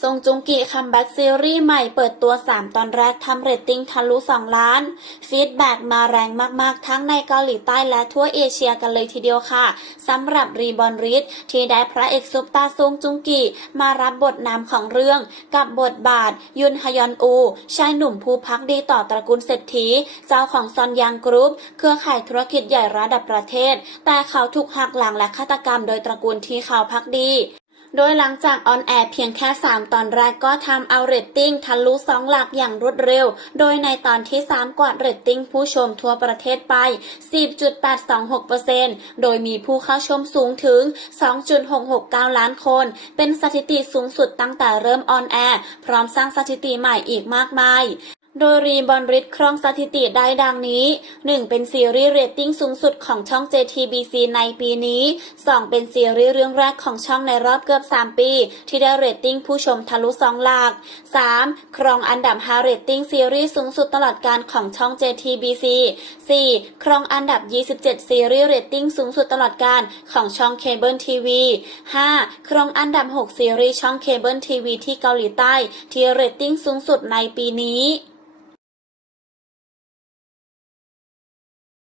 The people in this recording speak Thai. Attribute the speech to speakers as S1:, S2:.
S1: ซงจุงกิคัมแบ็กซีรีส์ใหม่เปิดตัว 3 ตอนแรกทำเรตติ้งทะลุ 2 ล้าน ฟีดแบ็กมาแรงมากๆ ทั้งในเกาหลีใต้และทั่วเอเชียกันเลยทีเดียวค่ะสำหรับรีบอนริสที่ได้พระเอกซุปตาซงจุงกิมารับบทนำของเรื่อง กับบทบาท ยุนฮยอนอู ชายหนุ่มผู้พักดีต่อตระกูลเศรษฐี เจ้าของซอนยังกรุ๊ป เครือข่ายธุรกิจใหญ่ระดับประเทศ แต่เขาถูกหักหลังและฆาตกรรมโดยตระกูลที่เขาพักดี โดยหลังจากออนแอร์เพียงแค่ 3 ตอนแรกก็ทำเอาเรตติ้งทะลุ2หลักอย่างรวดเร็ว โดยในตอนที่ 3 กวาดเรตติ้งผู้ชมทั่วประเทศไป 10.826%โดยมีผู้เข้าชมสูงถึง 2.669 ล้านคน เป็นสถิติสูงสุดตั้งแต่เริ่มออนแอร์ พร้อมสร้างสถิติใหม่อีกมากมาย โดยรีบอนริดครองสถิติได้ดังนี้ 1. เป็นซีรีส์เรตติ้งสูงสุดของช่อง JTBC ในปีนี้ 2. เป็นซีรีส์เรื่องแรกของช่องในรอบเกือบ 3 ปี ที่ได้เรตติ้งผู้ชมทะลุ2หลัก 3. ครองอันดับ5เรตติ้งซีรีส์สูงสุดตลอดการของช่อง JTBC 4. ครองอันดับ 27 ซีรีส์เรตติ้งสูงสุดตลอดการของช่องเคเบิลทีวี 5. ครองอันดับ 6 ซีรีส์ช่องเคเบิลทีวีที่เกาหลีใต้ที่เรตติ้งสูงสุดในปีนี้